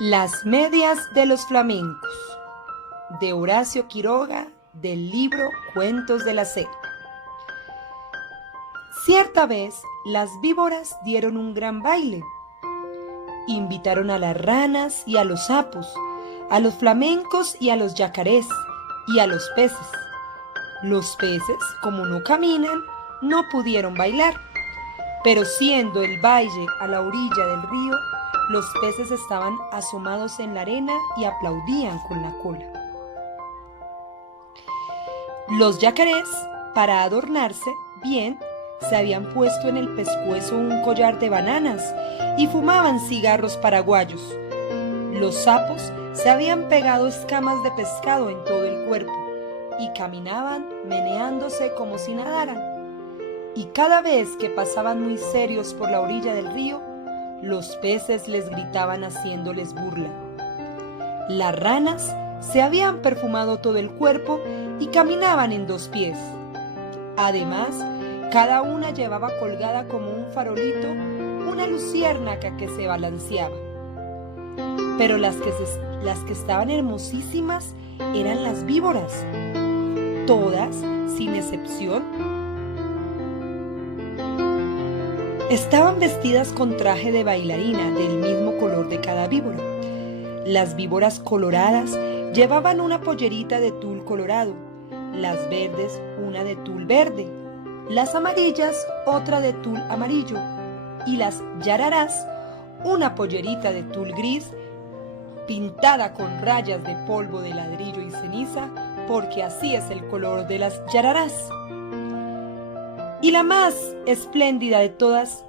Las medias de los flamencos, de Horacio Quiroga, del libro Cuentos de la Selva. Cierta vez, las víboras dieron un gran baile. Invitaron a las ranas y a los sapos, a los flamencos y a los yacarés, y a los peces. Los peces, como no caminan, no pudieron bailar, pero siendo el valle a la orilla del río, los peces estaban asomados en la arena y aplaudían con la cola. Los yacarés, para adornarse bien, se habían puesto en el pescuezo un collar de bananas y fumaban cigarros paraguayos. Los sapos se habían pegado escamas de pescado en todo el cuerpo y caminaban meneándose como si nadaran. Y cada vez que pasaban muy serios por la orilla del río, los peces les gritaban haciéndoles burla. Las ranas se habían perfumado todo el cuerpo y caminaban en dos pies. Además, cada una llevaba colgada como un farolito una luciérnaga que se balanceaba. Pero las que estaban hermosísimas eran las víboras. Todas, sin excepción, estaban vestidas con traje de bailarina del mismo color de cada víbora. Las víboras coloradas llevaban una pollerita de tul colorado, las verdes una de tul verde, las amarillas otra de tul amarillo y las yararás una pollerita de tul gris pintada con rayas de polvo de ladrillo y ceniza, porque así es el color de las yararás. Y la más espléndida de todas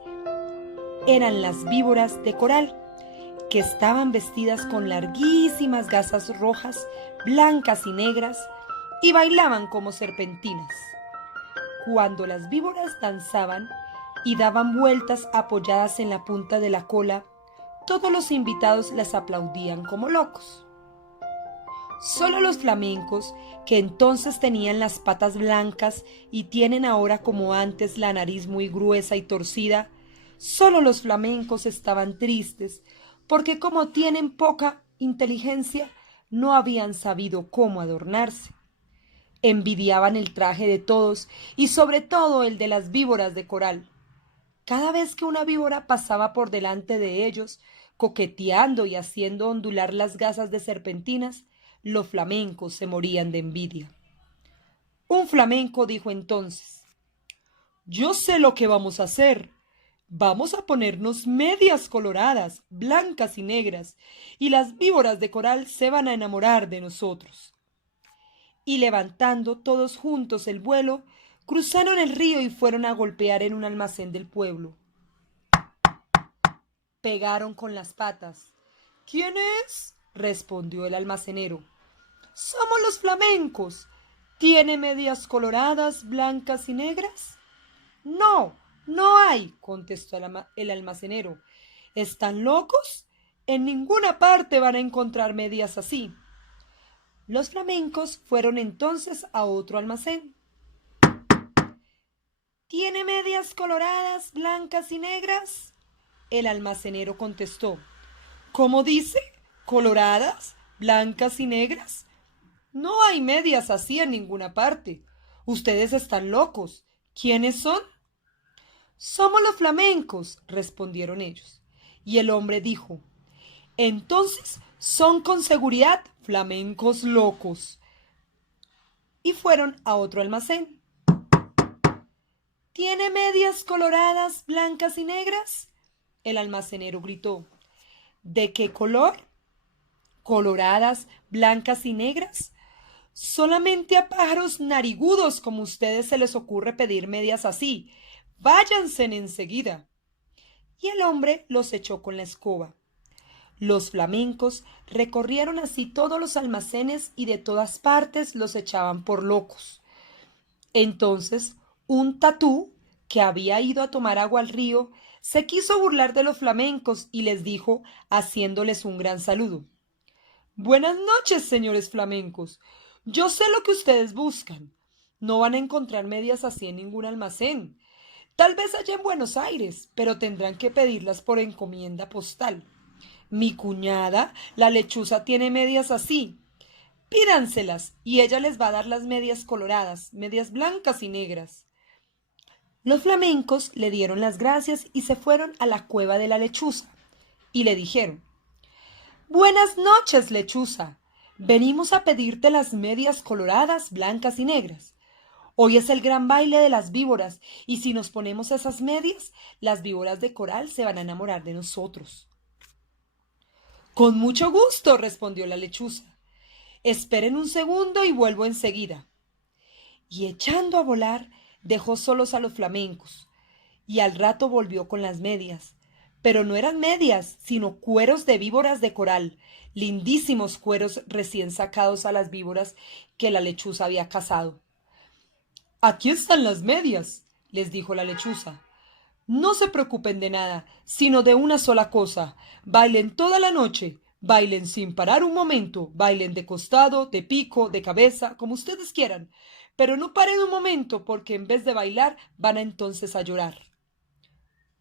eran las víboras de coral, que estaban vestidas con larguísimas gasas rojas, blancas y negras, y bailaban como serpentinas. Cuando las víboras danzaban y daban vueltas apoyadas en la punta de la cola, todos los invitados las aplaudían como locos. Solo los flamencos, que entonces tenían las patas blancas y tienen ahora como antes la nariz muy gruesa y torcida, solo los flamencos estaban tristes, porque como tienen poca inteligencia, no habían sabido cómo adornarse. Envidiaban el traje de todos y sobre todo el de las víboras de coral. Cada vez que una víbora pasaba por delante de ellos, coqueteando y haciendo ondular las gasas de serpentinas, los flamencos se morían de envidia. Un flamenco dijo entonces: «Yo sé lo que vamos a hacer. Vamos a ponernos medias coloradas, blancas y negras, y las víboras de coral se van a enamorar de nosotros». Y levantando todos juntos el vuelo, cruzaron el río y fueron a golpear en un almacén del pueblo. Pegaron con las patas. «¿Quién es?», respondió el almacenero. «Somos los flamencos. ¿Tiene medias coloradas, blancas y negras?». «No, no hay», contestó el almacenero. «¿Están locos? En ninguna parte van a encontrar medias así». Los flamencos fueron entonces a otro almacén. «¿Tiene medias coloradas, blancas y negras?». El almacenero contestó. «¿Cómo dice? ¿Coloradas, blancas y negras? No hay medias así en ninguna parte. Ustedes están locos. ¿Quiénes son?». «Somos los flamencos», respondieron ellos. Y el hombre dijo: «Entonces son con seguridad flamencos locos». Y fueron a otro almacén. «¿Tiene medias coloradas, blancas y negras?». El almacenero gritó. «¿De qué color? ¿Coloradas, blancas y negras? Solamente a pájaros narigudos como ustedes se les ocurre pedir medias así. Váyanse enseguida». Y el hombre los echó con la escoba. Los flamencos recorrieron así todos los almacenes y de todas partes los echaban por locos. Entonces, un tatú, que había ido a tomar agua al río, se quiso burlar de los flamencos y les dijo, haciéndoles un gran saludo: «Buenas noches, señores flamencos. Yo sé lo que ustedes buscan. No van a encontrar medias así en ningún almacén. Tal vez allá en Buenos Aires, pero tendrán que pedirlas por encomienda postal. Mi cuñada, la lechuza, tiene medias así. Pídanselas y ella les va a dar las medias coloradas, medias blancas y negras. Los flamencos le dieron las gracias y se fueron a la cueva de la lechuza y le dijeron: Buenas noches, lechuza. Venimos a pedirte las medias coloradas, blancas y negras. Hoy es el gran baile de las víboras y si nos ponemos esas medias, las víboras de coral se van a enamorar de nosotros. Con mucho gusto, respondió la lechuza. Esperen un segundo y vuelvo enseguida. Y echando a volar, dejó solos a los flamencos, y al rato volvió con las medias. Pero no eran medias, sino cueros de víboras de coral, lindísimos cueros recién sacados a las víboras que la lechuza había cazado. Aquí están las medias, les dijo la lechuza. No se preocupen de nada, sino de una sola cosa. Bailen toda la noche, bailen sin parar un momento, bailen de costado, de pico, de cabeza, como ustedes quieran. Pero no paren un momento, porque en vez de bailar, van a entonces a llorar.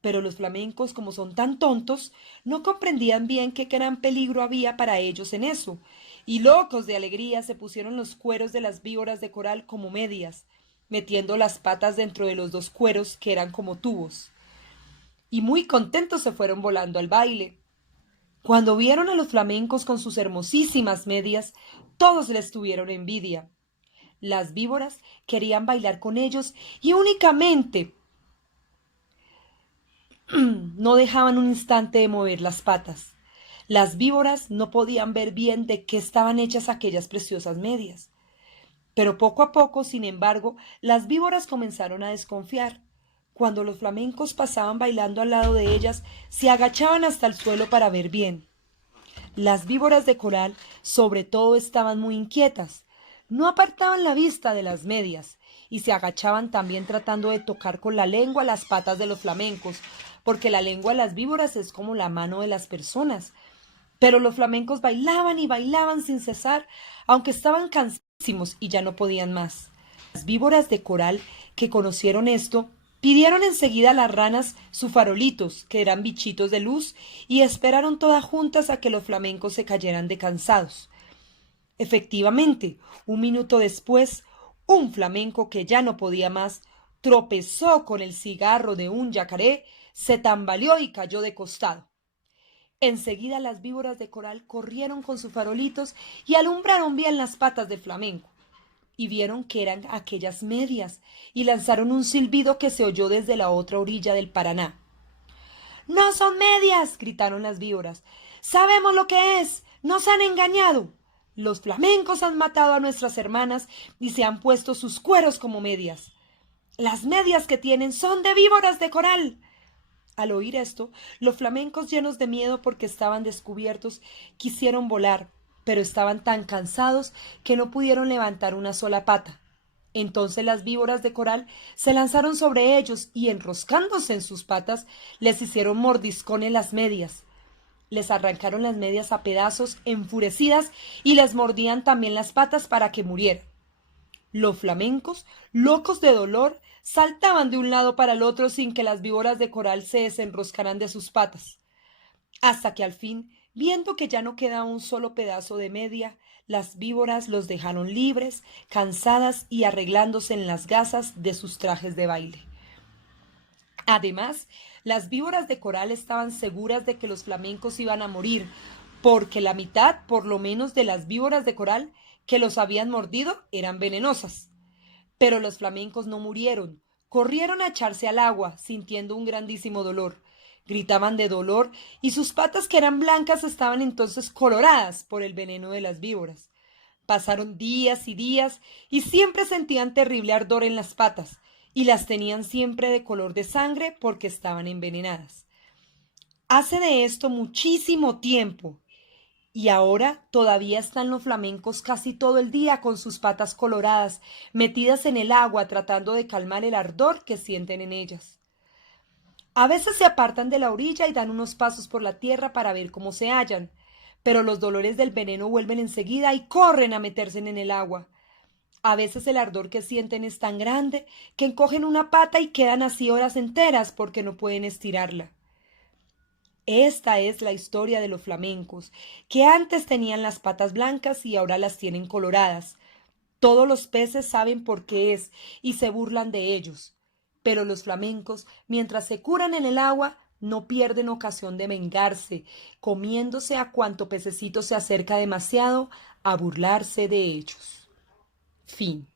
Pero los flamencos, como son tan tontos, no comprendían bien qué gran peligro había para ellos en eso, y locos de alegría se pusieron los cueros de las víboras de coral como medias, metiendo las patas dentro de los dos cueros que eran como tubos. Y muy contentos se fueron volando al baile. Cuando vieron a los flamencos con sus hermosísimas medias, todos les tuvieron envidia. Las víboras querían bailar con ellos y únicamente no dejaban un instante de mover las patas. Las víboras no podían ver bien de qué estaban hechas aquellas preciosas medias. Pero poco a poco, sin embargo, las víboras comenzaron a desconfiar. Cuando los flamencos pasaban bailando al lado de ellas, se agachaban hasta el suelo para ver bien. Las víboras de coral, sobre todo, estaban muy inquietas. No apartaban la vista de las medias y se agachaban también tratando de tocar con la lengua las patas de los flamencos, porque la lengua de las víboras es como la mano de las personas. Pero los flamencos bailaban y bailaban sin cesar, aunque estaban cansadísimos y ya no podían más. Las víboras de coral, que conocieron esto, pidieron enseguida a las ranas sus farolitos, que eran bichitos de luz, y esperaron todas juntas a que los flamencos se cayeran de cansados. Efectivamente, un minuto después, un flamenco que ya no podía más tropezó con el cigarro de un yacaré, se tambaleó y cayó de costado. Enseguida las víboras de coral corrieron con sus farolitos y alumbraron bien las patas del flamenco. Y vieron que eran aquellas medias, y lanzaron un silbido que se oyó desde la otra orilla del Paraná. ¡No son medias! Gritaron las víboras. ¡Sabemos lo que es! ¡Nos han engañado! Los flamencos han matado a nuestras hermanas y se han puesto sus cueros como medias. Las medias que tienen son de víboras de coral. Al oír esto, los flamencos, llenos de miedo porque estaban descubiertos, quisieron volar, pero estaban tan cansados que no pudieron levantar una sola pata. Entonces las víboras de coral se lanzaron sobre ellos y, enroscándose en sus patas, les hicieron mordiscones las medias. Les arrancaron las medias a pedazos, enfurecidas, y les mordían también las patas para que murieran. Los flamencos, locos de dolor, saltaban de un lado para el otro sin que las víboras de coral se desenroscaran de sus patas, hasta que al fin, viendo que ya no quedaba un solo pedazo de media, las víboras los dejaron libres, cansadas y arreglándose en las gasas de sus trajes de baile. Además, las víboras de coral estaban seguras de que los flamencos iban a morir, porque la mitad, por lo menos, de las víboras de coral que los habían mordido eran venenosas. Pero los flamencos no murieron, corrieron a echarse al agua, sintiendo un grandísimo dolor. Gritaban de dolor y sus patas, que eran blancas, estaban entonces coloradas por el veneno de las víboras. Pasaron días y siempre sentían terrible ardor en las patas y las tenían siempre de color de sangre porque estaban envenenadas. Hace de esto muchísimo tiempo y ahora todavía están los flamencos casi todo el día con sus patas coloradas, metidas en el agua tratando de calmar el ardor que sienten en ellas. A veces se apartan de la orilla y dan unos pasos por la tierra para ver cómo se hallan, pero los dolores del veneno vuelven enseguida y corren a meterse en el agua. A veces el ardor que sienten es tan grande que encogen una pata y quedan así horas enteras porque no pueden estirarla. Esta es la historia de los flamencos, que antes tenían las patas blancas y ahora las tienen coloradas. Todos los peces saben por qué es y se burlan de ellos. Pero los flamencos, mientras se curan en el agua, no pierden ocasión de vengarse, comiéndose a cuanto pececito se acerca demasiado a burlarse de ellos. Fin.